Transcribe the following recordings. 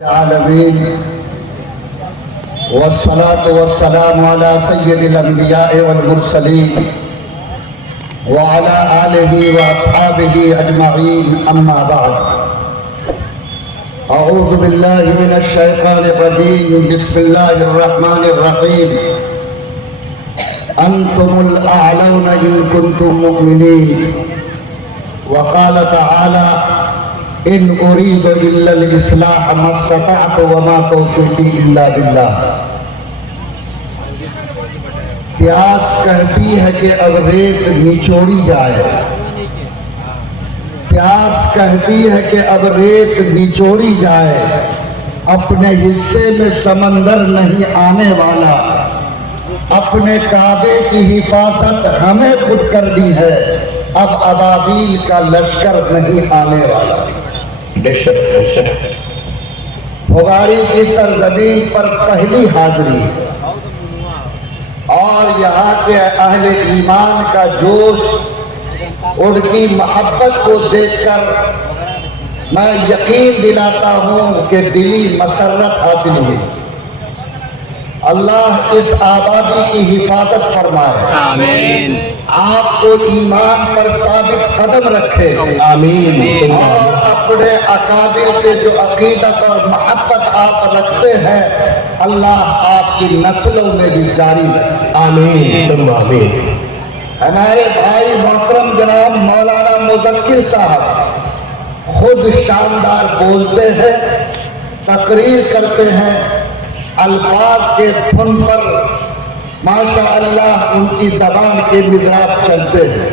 العالمين والصلاة والسلام على سيد الأنبياء والمرسلين وعلى آله وأصحابه أجمعين أما بعد أعوذ بالله من الشيطان الرجيم بسم الله الرحمن الرحيم أنتم الأعلون إن كنتم مؤمنين وقال تعالى إن أريد إلا الإصلاح ما استطعت وما توفيقي إلا بالله۔ پیاس کہتی ہے کہ اب ریت نچوڑی جائے، پیاس کہتی ہے کہ اب ریت نچوڑی جائے، اپنے حصے میں سمندر نہیں آنے والا، اپنے کعبے کی حفاظت ہمیں خود کرنی ہے، اب ابابیل کا لشکر نہیں آنے والا۔ بھگاری کی سرزمین پر پہلی حاضری اور یہاں کے اہل ایمان کا جوش، ان کی محبت کو دیکھ کر میں یقین دلاتا ہوں کہ دلی مسرت حاصل ہوئی۔ اللہ اس آبادی کی حفاظت فرمائے، آمین۔ آپ کو ایمان پر ثابت قدم رکھے، آمین۔ اور اپنے اکابر سے جو عقیدت اور محبت آپ رکھتے ہیں، اللہ آپ کی نسلوں میں بھی جاری رکھے، آمین۔ ہمارے بھائی محترم جناب مولانا مذکر صاحب خود شاندار بولتے ہیں، تقریر کرتے ہیں، الفاظ کے دھن پر ماشاء اللہ ان کی زبان کے مزاج چلتے ہیں۔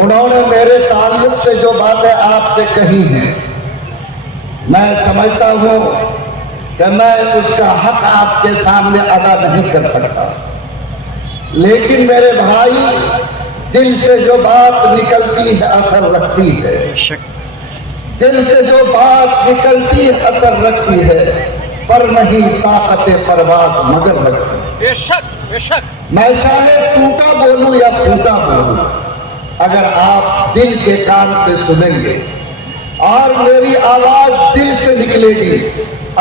انہوں نے میرے تعلق سے جو باتیں آپ سے کہی ہیں، میں سمجھتا ہوں کہ میں اس کا حق آپ کے سامنے ادا نہیں کر سکتا، لیکن میرے بھائی دل سے جو بات نکلتی ہے اثر رکھتی ہے، دل سے جو بات نکلتی ہے اثر رکھتی ہے، پر نہیں طاقت پرواز مگر رکھتی۔ بے شک بے شک میں چاہے ٹوٹا بولوں یا پھوٹا بولوں، اگر آپ دل کے کان سے سنیں گے اور میری آواز دل سے نکلے گی،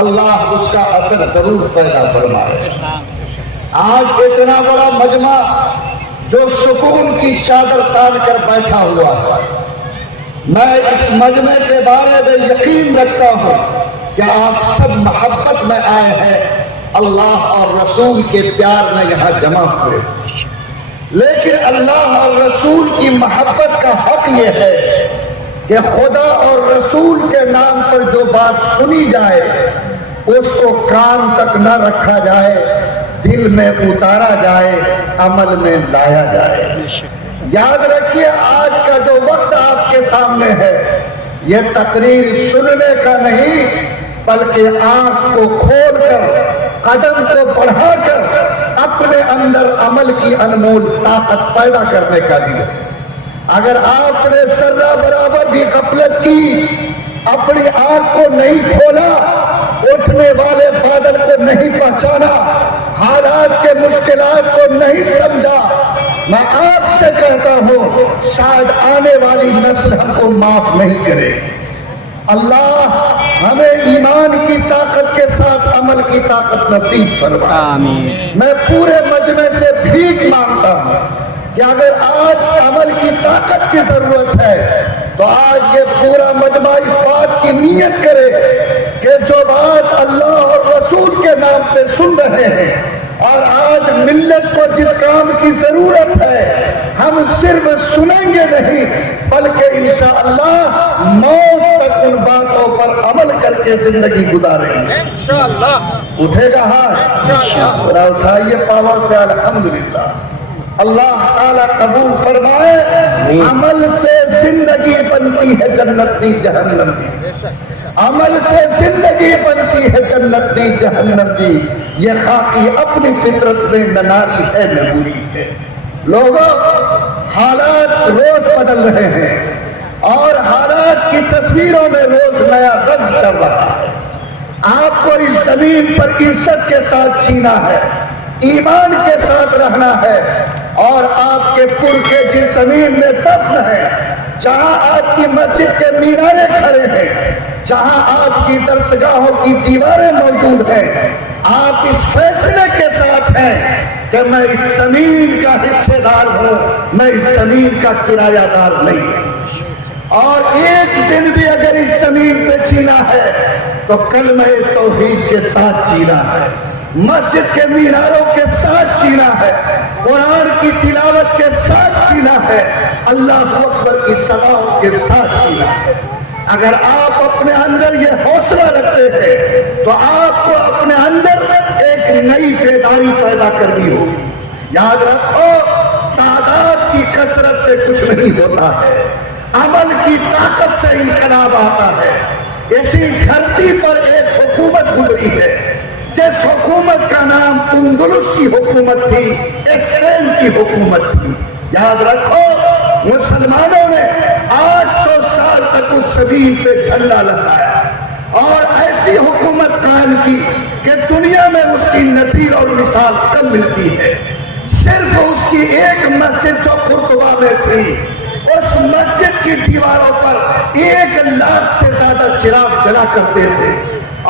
اللہ اس کا اثر ضرور پیدا فرمائے۔ آج اتنا بڑا مجمع جو سکون کی چادر تان کر بیٹھا ہوا ہے، میں اس مجمع کے بارے میں یقین رکھتا ہوں کہ آپ سب محبت میں آئے ہیں، اللہ اور رسول کے پیار میں یہاں جمع ہوئے، لیکن اللہ اور رسول کی محبت کا حق یہ ہے کہ خدا اور رسول کے نام پر جو بات سنی جائے اس کو کان تک نہ رکھا جائے، دل میں اتارا جائے، عمل میں لایا جائے۔ یاد رکھیے آج کا جو وقت آپ کے سامنے ہے، یہ تقریر سننے کا نہیں بلکہ آنکھ کو کھول کر، قدم کو بڑھا کر اپنے اندر عمل کی انمول طاقت پیدا کرنے کا دیا۔ اگر آپ نے ذرہ برابر بھی غفلت کی، اپنی آنکھ کو نہیں کھولا، اٹھنے والے بادل کو نہیں پہچانا، حالات کے مشکلات کو نہیں سمجھا، میں آپ سے کہتا ہوں شاید آنے والی نسل ہم کو معاف نہیں کرے۔ اللہ ہمیں ایمان کی طاقت کے ساتھ عمل کی طاقت نصیب فرمائے، آمین۔ میں پورے مجمع سے بھیک مانگتا ہوں کہ اگر آج عمل کی طاقت کی ضرورت ہے تو آج یہ پورا مجمع اس بات کی نیت کرے کہ جو بات اللہ اور رسول کے نام پہ سن رہے ہیں اور آج ملت کو جس کام کی ضرورت ہے، ہم صرف سنیں گے نہیں بلکہ انشاءاللہ موت تک ان باتوں پر عمل کر کے زندگی گزاریں گے انشاءاللہ۔ اٹھے گا ہاتھ، ذرا اٹھائیے پاور سے الحمدللہ۔ اللہ تعالیٰ قبول فرمائے۔ عمل سے زندگی بنتی ہے جنت نہیں جہنم کی، عمل سے زندگی بنتی ہے جنت نہیں جہنم کی، یہ خاکی اپنی فطرت میں نناری ہے نبوری ہے۔ لوگوں حالات روز بدل رہے ہیں اور حالات کی تصویروں میں روز نیا رنگ چل رہا ہے۔ آپ کو اس زمین پر عزت کے ساتھ جینا ہے، ایمان کے ساتھ رہنا ہے، اور آپ کے پرکھے جس زمین میں دفن ہے، جہاں آپ کی مسجد کے مینارے کھڑے ہیں، جہاں آپ کی درسگاہوں کی دیواریں موجود ہیں، آپ اس فیصلے کے ساتھ ہیں کہ میں اس زمین کا حصے دار ہوں، میں اس زمین کا کرایہ دار نہیں ہوں، اور ایک دن بھی اگر اس زمین پہ جینا ہے تو کلمہ توحید کے ساتھ جینا ہے، مسجد کے میناروں کے ساتھ جینا ہے، قرآن کی تلاوت کے ساتھ جینا ہے، اللہ اکبر کی صداؤں کے ساتھ جینا ہے۔ اگر آپ اپنے اندر یہ حوصلہ رکھتے ہیں تو آپ کو اپنے اندر ایک نئی بیداری پیدا کرنی ہوگی۔ یاد رکھو، تعداد کی کثرت سے کچھ نہیں ہوتا ہے، عمل کی طاقت سے انقلاب آتا ہے۔ اسی دھرتی پر ایک حکومت گزری ہے جس حکومت کا نام اندلس کی حکومت تھی، اسپین کی حکومت تھی۔ یاد رکھو، مسلمانوں نے 800 سال تک اس زمین پہ جھنڈا لہرایا اور ایسی حکومت قائم کی کہ دنیا میں اس کی نظیر اور مثال کم ملتی ہے۔ صرف اس کی ایک مسجد جو قرطبہ میں تھی، اس مسجد کی دیواروں پر 1 لاکھ سے زیادہ چراغ جلا کرتے تھے،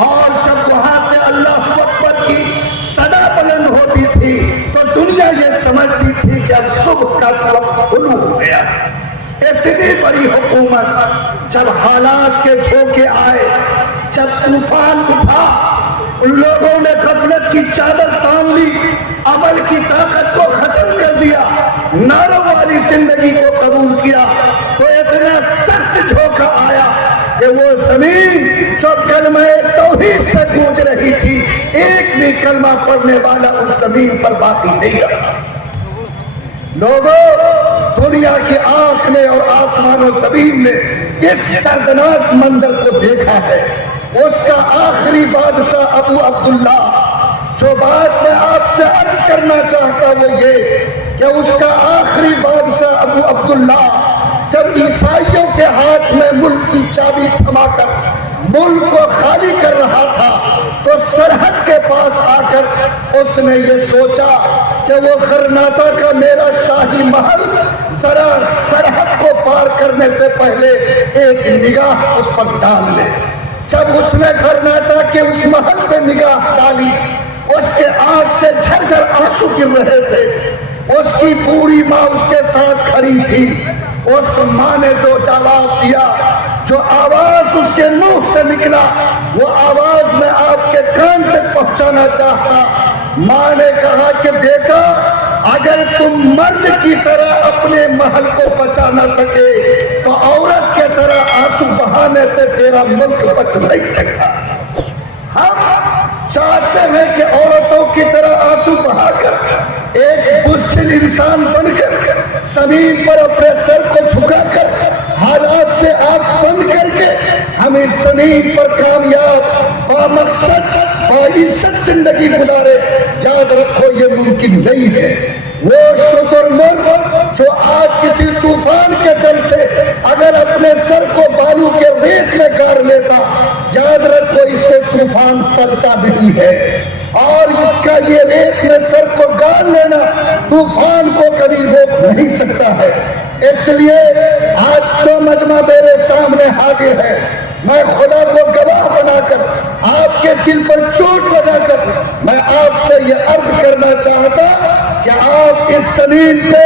اور جب وہاں سے اللہ اکبر کی صدا بلند ہوتی تھی تو دنیا یہ سمجھتی تھی کہ اب صبح کا وقت طلوع ہو گیا۔ اتنی بڑی حکومت جب حالات کے جھونکے آئے، جب طوفان اٹھا، ان لوگوں نے غفلت کی چادر تان لی، عمل کی طاقت کو ختم کر دیا، نعروں والی زندگی کو قبول کیا، تو اتنا سخت جھونکا آیا کہ وہ زمین جو کلمہ توحید سے گونج رہی تھی، ایک بھی کلمہ پڑھنے والا اس زمین پر باقی نہیں رہا۔ لوگوں، دنیا کی آنکھ نے اور آسمان و زمین نے اس دردناک منظر کو دیکھا ہے۔ اس کا آخری بادشاہ ابو عبداللہ، جو بات میں آپ سے عرض کرنا چاہتا وہ یہ کہ اس کا آخری بادشاہ ابو عبداللہ جب عیسائیوں کے ہاتھ میں ملک کی چابی تھما کر ملک کو خالی کر رہا تھا تو سرحد کے پاس آ کر اس نے یہ سوچا کہ وہ غرناطہ کا میرا شاہی محل ذرا سرحد کو پار کرنے سے پہلے ایک نگاہ اس پر ڈال لے۔ جب اس نے غرناطہ کے اس محل پہ نگاہ ڈالی، اس کے آنکھ سے جھرجھر آنسو گر رہے تھے۔ اس کی بوڑھی ماں اس کے ساتھ کھڑی تھی۔ اس ماں نے جو جواب دیا، جو آواز اس کے منہ سے نکلا، وہ آواز میں آپ کے کان تک پہنچانا چاہتا۔ ماں نے کہا کہ بیٹا، اگر تم مرد کی طرح اپنے محل کو بچا نہ سکے تو عورت کے طرح آنسو بہانے سے تیرا ملک بچ نہیں سکتا۔ ہم چاہتے ہیں کہ عورتوں کی طرح آنسو بہا کر، ایک بزدل انسان بن کر، زمین پر اپنے سر کو جھکا کر، حالات سے آنکھ بند کر کے ہم اس زمین پر کامیاب بامقصد باعزت زندگی گزارے۔ یاد رکھو، یہ ممکن نہیں ہے۔ وہ شترمرغ جو آج کسی طوفان کے ڈر سے اگر اپنے سر کو بالو کے ریت میں گاڑ لیتا، یاد رکھو اس سے طوفان پلتا نہیں ہے، اور اس کا یہ ریت میں سر کو گاڑ لینا طوفان کو کبھی روک نہیں سکتا ہے۔ اس لیے آج جو مجمع میرے سامنے حاضر ہے، میں خدا کو گواہ بنا کر، آپ کے دل پر چوٹ لگا کر میں آپ سے یہ عرض کرنا چاہتا کہ آپ اس زمین پہ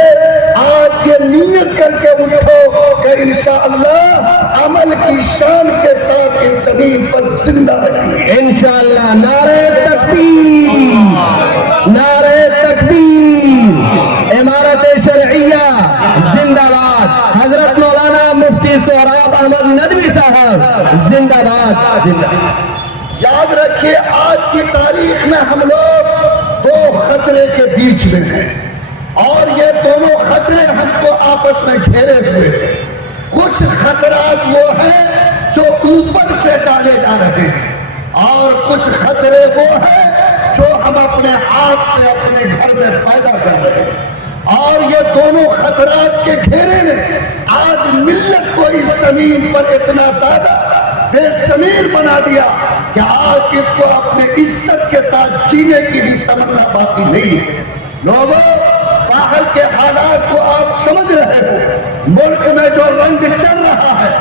آج یہ نیت کر کے اٹھو کہ انشاءاللہ عمل کی شان کے ساتھ اس زمین پر زندہ رہیں گے انشاءاللہ۔ نعرہ تکبیر، نعرہ تکبیر، امارت شرعیہ زندہ باد، حضرت مولانا مفتی سہراب احمد ندوی صاحب زندہ باد۔ یاد رکھیے، آج کی تاریخ میں ہم لوگ دو خطرے کے بیچ میں ہیں، اور یہ دونوں خطرے ہم کو آپس میں گھیرے ہوئے ہیں۔ کچھ خطرات وہ ہیں جو اوپر سے ڈالے جا رہے ہیں، اور کچھ خطرے وہ ہیں جو ہم اپنے ہاتھ سے اپنے گھر میں پیدا کر رہے ہیں۔ اور یہ دونوں خطرات کے گھیرے نے آج ملت کو اس زمین پر اتنا زیادہ بے ضمیر بنا دیا کہ آج اس کو اپنے عزت کے ساتھ جینے کی بھی تمنا باقی نہیں ہے۔ لوگوں، باہر کے حالات کو آپ سمجھ رہے ہو، ملک میں جو رنگ چل رہا ہے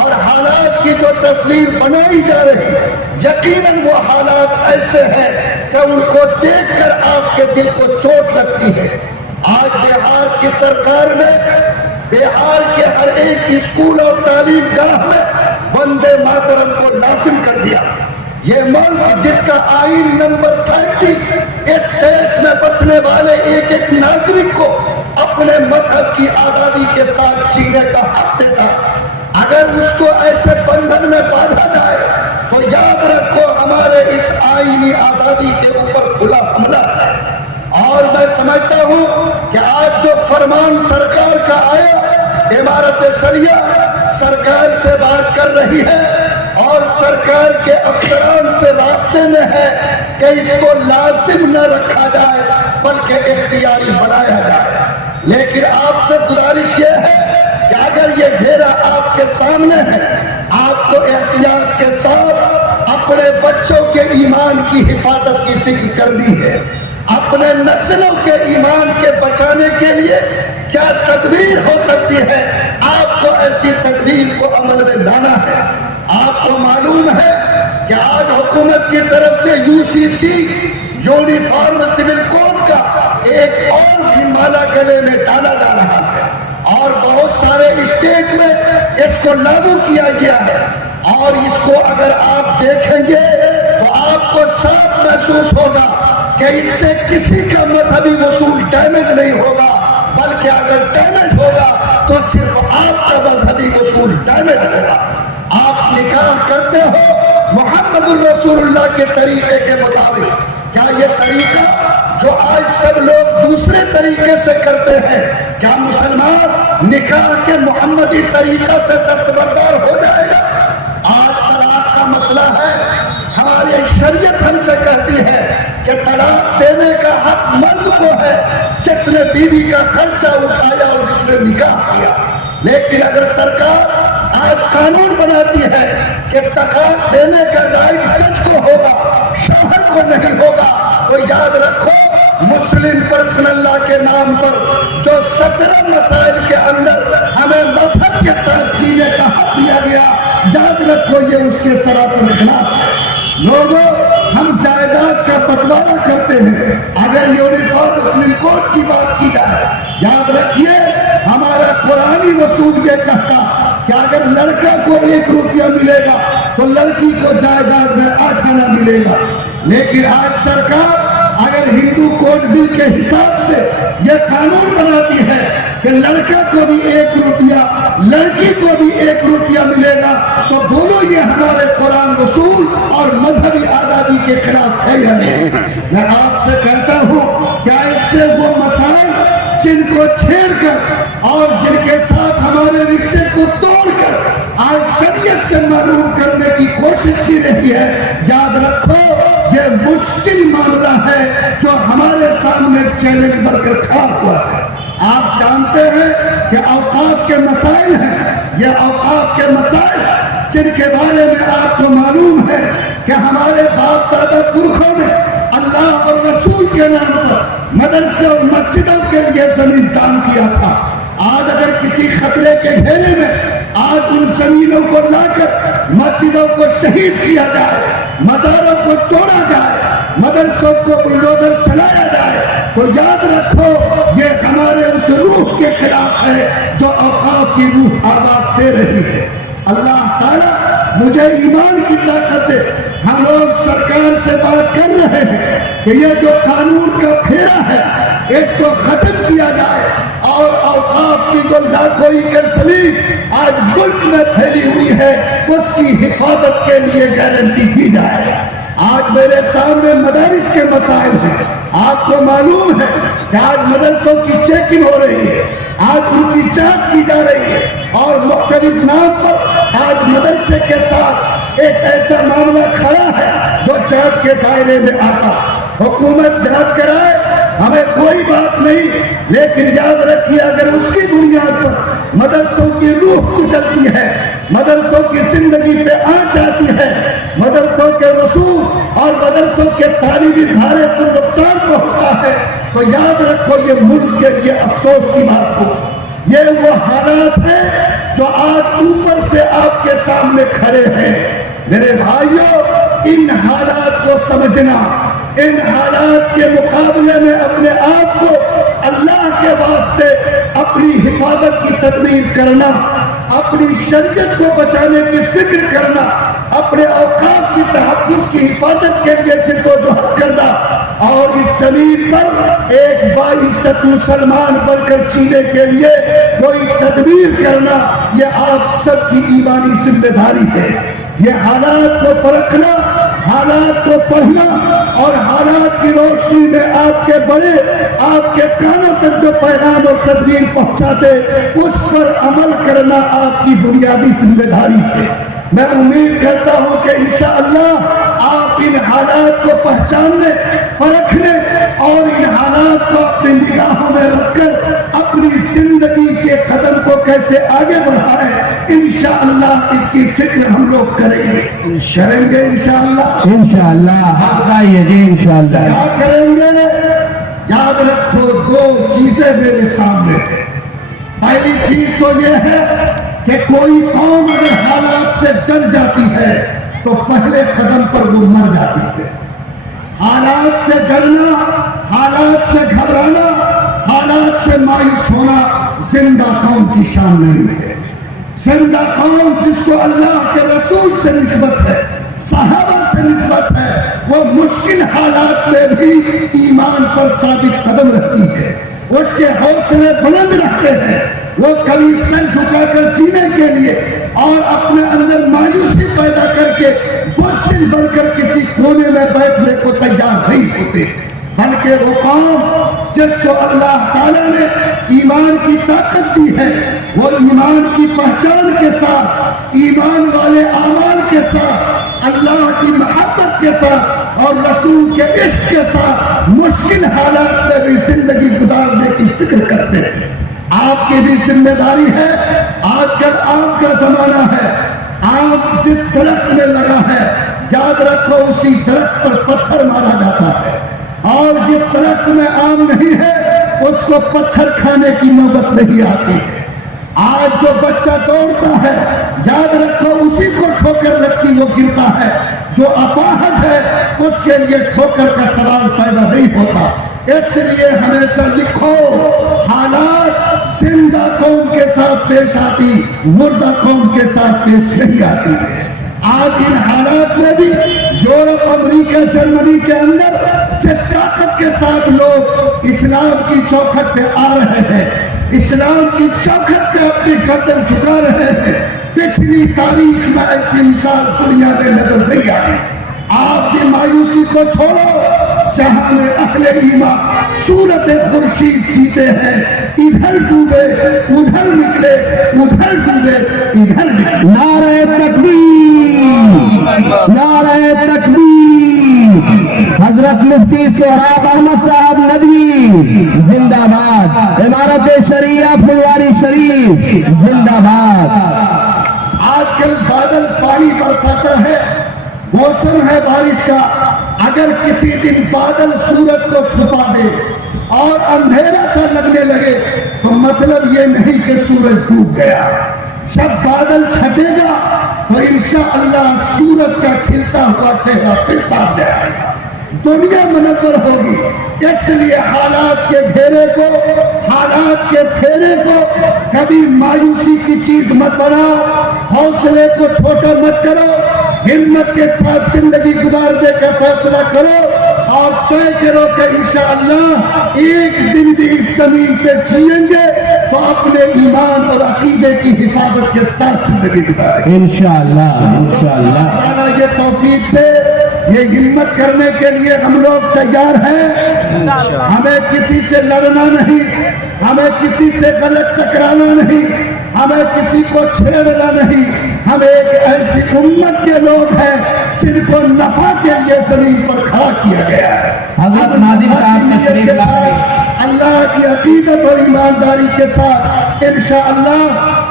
اور حالات کی جو تصویر بنائی جا رہی ہے یقیناً وہ حالات ایسے ہیں کہ ان کو دیکھ کر آپ کے دل کو چوٹ لگتی ہے۔ آج بہار کی سرکار نے بہار کے ہر ایک اسکول اور تعلیم گاہ میں وندے ماترم کو لازم کر دیا۔ یہ ملک جس کا آئین نمبر 30 اس دیش میں بسنے والے ایک ایک ناگرک کو اپنے مذہب کی آزادی کے ساتھ جینے کا حق دیتا، اگر اس کو ایسے بندھن میں باندھا جائے تو یاد رکھو ہمارے اس آئینی آزادی کے اوپر کھلا حملہ ہے۔ اور میں سمجھتا ہوں کہ آج جو فرمان سرکار کا آیا، امارت شریعہ سرکار سے بات کر رہی ہے اور سرکار کے افسران سے رابطے میں ہے کہ اس کو لازم نہ رکھا جائے بلکہ اختیاری بنایا جائے۔ لیکن آپ سے گزارش یہ ہے کہ اگر یہ گھیرا آپ کے سامنے ہے، آپ کو احتیاط کے ساتھ اپنے بچوں کے ایمان کی حفاظت کی فکر کرنی ہے۔ اپنے نسلوں کے ایمان کے بچانے کے لیے کیا تدبیر ہو سکتی ہے، آپ کو ایسی تدبیر کو عمل میں لانا ہے۔ آپ کو معلوم ہے کہ آج حکومت کی طرف سے UCC یونیفارم سول کوڈ کا ایک اور بھی مالا گلے میں ڈالا جا رہا ہے اور بہت سارے اسٹیٹ میں اس کو لاگو کیا گیا ہے، اور اس کو اگر آپ دیکھیں گے تو آپ کو صاف محسوس ہوگا کہ اس سے کسی کا مذہبی اصول ڈیمیج نہیں ہوگا، بلکہ اگر ڈیمیج ہوگا تو صرف آپ کا مذہبی اصول ڈیمیج ہوگا۔ آپ نکاح کرتے ہو محمد الرسول اللہ کے طریقے کے مطابق، کیا یہ طریقہ جو آج سب لوگ دوسرے طریقے سے کرتے ہیں، کیا مسلمان نکاح کے محمدی طریقہ سے دستبردار ہو جائے گا؟ آج طلاق کا مسئلہ ہے، ہماری شریعت ہم سے کہتی ہے کہ طلاق دینے کا حق مرد کو ہے جس نے بیوی کا خرچہ اٹھایا اور جس نے نکاح کیا۔ لیکن اگر سرکار آج قانون بناتی ہے کہ طلاق دینے کا رائٹ جج کو ہوگا، شوہر کو نہیں ہوگا، تو یاد رکھو مسلم پرسنل لا کے نام پر جو 17 مسائل کے اندر ہمیں مذہب کے ساتھ جینے کا حق دیا گیا، یاد رکھو یہ اس کے سراسر خلاف ہے۔ لوگوں، ہم جائیداد کا بٹوارا کرتے ہیں، اگر یونیفارم سول کوڈ کی بات کی جائے، یاد رکھیے ہمارا قرآنی اصول یہ کہتا کہ اگر لڑکا کو 1 روپیہ ملے گا تو لڑکی کو جائیداد میں 8 آنا ملے گا۔ لیکن آج سرکار اگر ہندو کوڈ بل کے حساب سے یہ قانون بناتی ہے کہ لڑکا کو بھی 1 روپیہ لڑکی کو بھی 1 روپیہ ملے گا، تو بولو یہ ہمارے قرآن اصول اور مذہبی آزادی کے خلاف ہے یا نہیں؟ میں آپ سے کہتا ہوں کیا اس سے وہ مسائل جن کو چھیڑ کر اور جن کے ساتھ ہمارے رشتے کو توڑ کر آج شریعت سے محروم کرنے کی کوشش کی رہی ہے، یاد رکھو یہ مشکل معاملہ ہے جو ہمارے سامنے چیلنج بن کر کھڑا ہوا ہے۔ آپ جانتے ہیں کہ اوقاف کے مسائل ہیں، یہ اوقاف کے مسائل جن کے بارے میں آپ کو معلوم ہے کہ ہمارے باپ دادا پرکھوں نے اللہ اور رسول کے نام پر مدرسے اور مسجدوں کے لیے زمین دان کیا تھا۔ آج اگر کسی خطرے کے گھیرے میں آج ان زمینوں کو لا کر مسجدوں کو شہید کیا جائے، مزاروں کو توڑا جائے، مدرسوں کو بلڈوزر چلایا جائے، تو یاد رکھو یہ ہمارے اس روح کے خلاف ہے جو اوقاف کی روح آواز دے رہی ہے۔ اللہ تعالیٰ مجھے ایمان کی طاقت دے، ہم لوگ سرکار سے بات کر رہے ہیں کہ یہ جو قانون کا پھیرا ہے اس کو ختم کیا جائے اور اوقاف کی جو لاکھوں ایکڑ زمین آج ملک میں پھیلی ہوئی ہے اس کی حفاظت کے لیے گارنٹی کی جائے۔ آج میرے سامنے مدارس کے مسائل ہیں، آپ کو معلوم ہے کہ آج مدرسوں کی چیکنگ ہو رہی ہے، آج ان کی جانچ کی جا رہی ہے اور مختلف نام پر آج مدرسے کے ساتھ ایک ایسا معاملہ کھڑا ہے جو جانچ کے دائرے میں آتا۔ حکومت جانچ کرائے ہمیں کوئی بات نہیں، لیکن یاد رکھیے اگر اس کی بنیاد پر مدرسوں کی روح کچلتی ہے، مدرسوں کی زندگی پہ آنچ آتی ہے، مدرسوں کے رسول اور مدرسوں کے تعلیمی دھارے کو نقصان پہنچتا ہے، تو یاد رکھو یہ ملک کے لیے افسوس کی بات ہو۔ یہ وہ حالات ہیں جو آج اوپر سے آپ آپ کے سامنے کھڑے ہیں۔ میرے بھائیوں، ان حالات کو سمجھنا، ان حالات کے مقابلے میں اپنے آپ کو اللہ کے واسطے اپنی حفاظت کی تدبیر کرنا، اپنی شریعت کو بچانے کی فکر کرنا، اپنے اوقات کی تحفظ کی حفاظت کے لیے جدوجہد کرنا، اور اس زمین پر ایک باعزت مسلمان بن کر جینے کے لیے کوئی تدبیر کرنا، یہ آپ سب کی ایمانی ذمہ داری ہے۔ یہ حالات کو پرکھنا، حالات کو پڑھنا، اور حالات کی روشنی میں آپ کے بڑے آپ کے کانوں تک جو پیغام اور تدبیر پہنچاتے اس پر عمل کرنا آپ کی بنیادی ذمہ داری ہے۔ میں امید کرتا ہوں کہ انشاءاللہ آپ ان حالات کو پہچاننے، پرکھنے اور ان حالات کو اپنی نگاہوں میں رکھ کر اپنی زندگی کے قدم کو کیسے آگے بڑھائیں، انشاءاللہ اس کی فکر ہم لوگ کریں گے انشاءاللہ۔ کیا کریں گے؟ یاد رکھو، دو چیزیں میرے سامنے ہیں۔ پہلی چیز تو یہ ہے کہ کوئی قوم اگر حالات سے ڈر جاتی ہے تو پہلے قدم پر وہ مر جاتی ہے۔ حالات سے ڈرنا، حالات سے گھبرانا، حالات سے مایوس ہونا زندہ قوم کی شان نہیں ہے۔ زندہ قوم جس کو اللہ کے رسول سے نسبت ہے، صحابہ سے نسبت ہے، وہ مشکل حالات میں بھی ایمان پر ثابت قدم رہتی ہے، اس کے حوصلے بلند رہتے ہیں، وہ کبھی سر جھکا کر جینے کے لیے اور اپنے اندر مایوسی پیدا کر کے بزدل بن کر کسی کونے میں بیٹھنے کو تیار نہیں ہوتے، بلکہ وہ قوم جس کو اللہ تعالیٰ نے ایمان کی طاقت دی ہے، وہ ایمان کی پہچان کے ساتھ، ایمان والے اعمال کے ساتھ، اللہ کی محبت کے ساتھ اور رسول کے عشق کے ساتھ مشکل حالات میں بھی زندگی گزارنے کی فکر کرتے ہیں۔ آپ کی بھی ذمہ داری ہے۔ آج کل آم کا زمانہ ہے، آم جس درخت میں لگا ہے یاد رکھو اسی درخت پر پتھر مارا جاتا ہے، اور جس درخت میں آم نہیں ہے اس کو پتھر کھانے کی نوبت نہیں آتی ہے۔ آج جو بچہ دوڑتا ہے یاد رکھو اسی کو ٹھوکر لگتی وہ گرتا ہے، جو اپاہج ہے اس کے لیے ٹھوکر کا سوال پیدا نہیں ہوتا۔ اس لیے ہمیشہ لکھو، حالات زندہ قوم کے ساتھ پیش آتی، مردہ قوم کے ساتھ پیش نہیں آتی ہے۔ آج ان حالات میں بھی یورپ، امریکہ، جرمنی کے اندر جس طاقت کے ساتھ لوگ اسلام کی چوکھٹ پہ آ رہے ہیں، اسلام کی چوکھٹ پہ اپنی گردن جھکا رہے ہیں، پچھلی تاریخ میں ایسی مثال دنیا میں نظر نہیں آئی۔ آپ کی مایوسی کو چھوڑو، جہاں میں اہل ایمان صورت خورشید جیتے ہیں، ادھر ڈوبے ادھر نکلے، ادھر ڈوبے ادھر نکلے۔ نعرہ تکبیر، نعرہ تکبیر، حضرت مفتی سہراب احمد صاحب ندوی زندہ باد، امارت شریعہ پھلواری شریف زندہ باد۔ آج کل بادل پانی برساتا ہے، موسم ہے بارش کا، اگر کسی دن بادل سورج کو چھپا دے اور اندھیرا سا لگنے لگے تو مطلب یہ نہیں کہ سورج ڈوب گیا۔ جب بادل چھٹے گا تو انشاءاللہ سورج کا کھلتا ہوا چہرہ پھر سامنے آئے گا، دنیا منور ہوگی۔ اس لیے حالات کے گھیرے کو، حالات کے پھیرے کو کبھی مایوسی کی چیز مت بناؤ، حوصلے کو چھوٹا مت کرو، ہمت کے ساتھ زندگی گزارنے کا فیصلہ کرو اور طے کرو کہ انشاءاللہ ایک دن بھی اس زمین پہ جیئیں گے تو اپنے ایمان اور عقیدے کی حفاظت کے ساتھ زندگی گزاریں گے انشاءاللہ انشاءاللہ۔ اللہ یہ توفیق دے، یہ ہمت کرنے کے لیے ہم لوگ تیار ہیں۔ ہمیں کسی سے لڑنا نہیں، ہمیں کسی سے غلط ٹکرانا نہیں، ہمیں کسی کو چھیڑنا نہیں۔ ہم ایک ایسی امت کے لوگ ہیں جن کو نفع کے لیے زمین پر کھڑا کیا گیا ہے۔ حضرت ناظم صاحب تشریف لائے۔ اللہ کی عقیدت اور ایمانداری کے ساتھ انشاءاللہ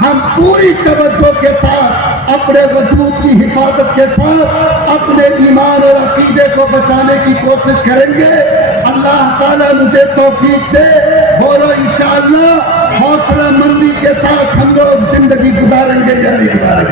ہم پوری توجہ کے ساتھ اپنے وجود کی حفاظت کے ساتھ اپنے ایمان اور عقیدے کو بچانے کی کوشش کریں گے۔ اللہ تعالیٰ مجھے توفیق دے، بولو انشاءاللہ۔ حوصلہ مندی کے ساتھ ہم لوگ زندگی گزاریں گے یا نہیں گزاریں گے؟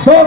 2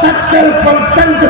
70%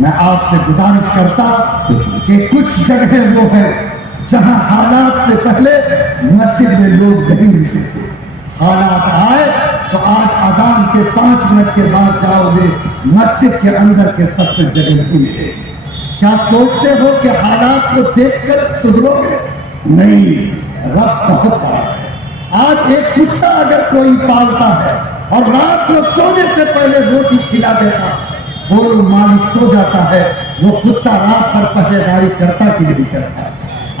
میں آپ سے گزارش کرتا کہ کچھ جگہیں وہ ہیں جہاں حالات سے پہلے مسجد میں لوگ نہیں ملتے تھے، حالات آئے تو آج اذان کے 5 منٹ کے بعد جاؤ گے مسجد کے اندر کے سب سے جگہ نہیں ملے۔ کیا سوچتے ہو کہ حالات کو دیکھ کر سدھرو گے؟ نہیں، رب بہت بڑا ہے۔ آج ایک کتا اگر کوئی پالتا ہے اور رات کو سونے سے پہلے روٹی کھلا دیتا، وہ مالک سو جاتا ہے، وہ کتا رات بھر پہرےداری کرتا کہ نہیں کرتا۔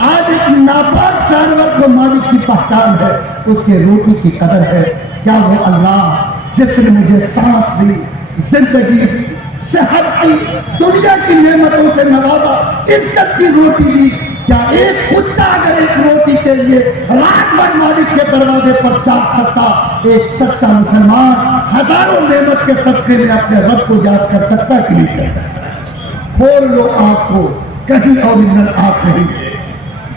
آج ایک ناپاک جانور کو مالک کی پہچان ہے، اس کے روٹی کی قدر ہے۔ کیا وہ اللہ جس نے مجھے سانس دی، زندگی دی، صحت دی، دنیا کی نعمتوں سے نوازا، عزت کی روٹی دی، کیا ایک کتا اگر ایک روٹی کے لیے رات بھر مالک کے دروازے پر جاگ سکتا، ایک سچا مسلمان ہزاروں نعمت کے صدقے میں اپنے رب کو یاد کر سکتا کہ نہیں کرتا؟ کھول لو آپ کو، کہیں اوریجنل آپ نہیں ہے۔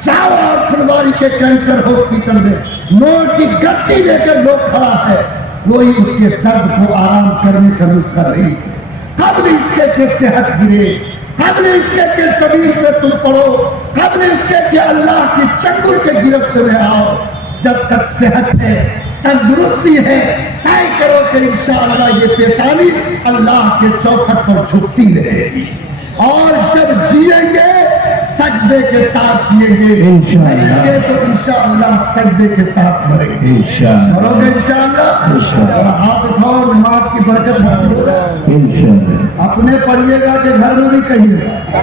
جاؤ آپ پھلواری کے کینسر ہاسپٹل میں، نوٹ کی گٹی لے کے لوگ کھڑا ہے، کوئی اس کے درد کو آرام کرنے کا نسخہ نہیں ہے۔ قبل اس کے صحت گرے، قبل اس کے سبیل پہ تم پڑو، قبل اس کے کہ اللہ کی چنگل کے گرفت میں آؤ۔ جب تک صحت ہے، تندرستی ہے، طے کرو کہ انشاءاللہ یہ پیشانی اللہ کے چوکھٹ پر جھکتی رہے گی، اور جب جیئیں گے سجدے کے ساتھ جیئیں گے، مریں گے تو انشاءاللہ سجدے کے ساتھ مریں گے۔ مرو گے انشاءاللہ؟ اور ہاتھ اٹھاؤ، نماز کی برکت انشاءاللہ۔ اپنے پڑھیے گا کہ گھر میں بھی کہیے گا؟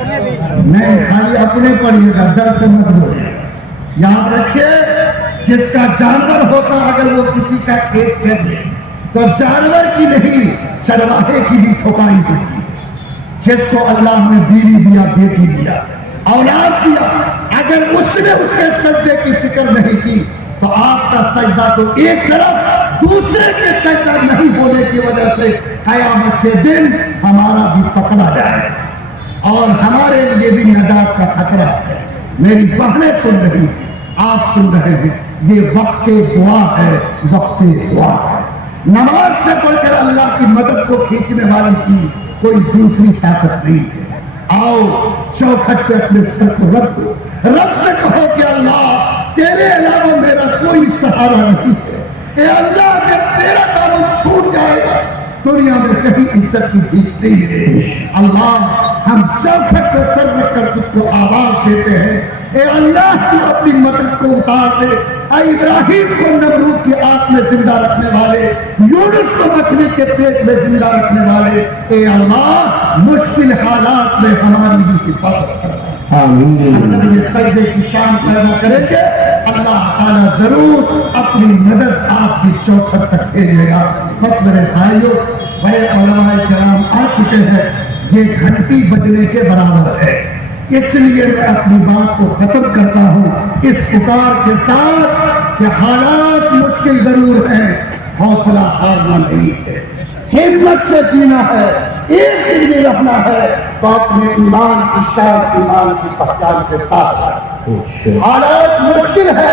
نہیں، خالی اپنے پڑھیے گا، ڈر سے مت بولے۔ یاد رکھیے، جس کا جانور ہوتا اگر وہ کسی کا کھیت چلے تو جانور کی نہیں چرواہے کی بھی ٹھکائی ہوتی۔ جس کو اللہ نے بیوی دیا، بیٹی دیا، اولاد دیا، اگر اس نے اس کے سجدے کی فکر نہیں کی تو آپ کا سجدہ تو ایک طرف، دوسرے کے سجدہ نہیں ہونے کی وجہ سے قیامت کے دن ہمارا بھی پکڑا جائے اور ہمارے لیے بھی نجات کا خطرہ ہے۔ میری بہنیں سن رہی، آپ سن رہے ہیں، یہ وقت دعا ہے، وقت دعا ہے۔ نماز سے پڑھ کر اللہ کی مدد کو کھینچنے والی کی کوئی دوسری طاقت نہیں ہے۔ آؤ چوکھٹ پہ اپنے سر کو رکھ دو، رب سے کہو کہ اللہ تیرے علاوہ میرا کوئی سہارا نہیں ہے۔ اے اللہ اگر تیرا کام چھوٹ جائے گا دنیا میں کہیں عزت کی بھیک نہیں ہے۔ اللہ ہم چوکھٹ پہ سر رکھ کر تجھ کو آواز دیتے ہیں، اے اللہ تو اپنی مدد کو اتار دے۔ اے ابراہیم کو نمرود کی آگ میں زندہ رکھنے والے، یونس کو مچھلی کے پیٹ میں زندہ رکھنے والے، اے اللہ مشکل حالات میں ہماری بھی حفاظت کر۔ آمین۔ اللہ یہ سجدے کی شان پیدا کریں گے، اللہ تعالیٰ ضرور اپنی مدد آپ کی چوکھٹ تک بھیجے گا۔ بس میرے بھائیوں، بڑے علماء کرام آ چکے ہیں، یہ گھنٹی بجنے کے برابر ہے، اس لیے میں اپنی بات کو ختم کرتا ہوں اس پکار کے ساتھ کہ حالات مشکل ضرور ہیں، حوصلہ ہارنا نہیں ہے، ہمت سے جینا ہے، ایک دن بھی رہنا ہے تو اپنے ایمان کی شان، ایمان کی پہچان کے ساتھ۔ حالات مشکل ہے،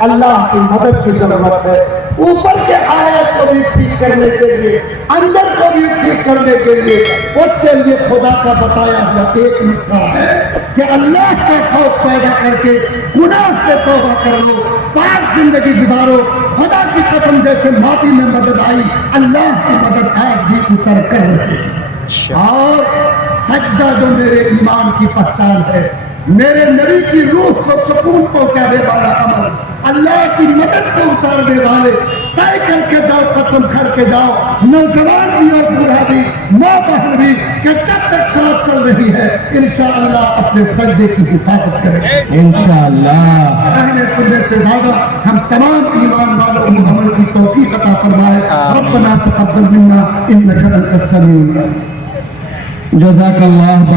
اللہ کی مدد کی ضرورت ہے، اوپر کے حالات کو بھی ٹھیک کرنے کے لیے، اندر کو بھی ٹھیک کرنے کے لیے، اس کے لیے خدا کا بتایا ہوا ایک نسخہ ہے کہ اللہ کا خوف پیدا کر کے گناہ سے توبہ کر لو، پاک زندگی گزارو، خدا کی قدم جیسے ماضی میں مدد آئی، اللہ کی مدد آج بھی اتر کر رہی ہے۔ اور سجدہ جو میرے ایمان کی پہچان ہے، میرے نبی کی روح کو سکون پہنچانے والا عمل، اللہ کی مدد کو اتارنے والے، طے کر کے جاؤ، قسم کر کے جاؤ، نوجوان بھی اور بوڑھا بھی، ماں بہن بھی، کہ جب تک سانس چل رہی ہے انشاءاللہ اپنے سجدے کی حفاظت کریں انشاءاللہ۔ کہنے سننے سے زیادہ ہم تمام ایمان والوں کو عمل کی توفیق عطا فرمائے۔ ربنا تقبل منا انک انت السمیع العلیم۔ جزاک اللہ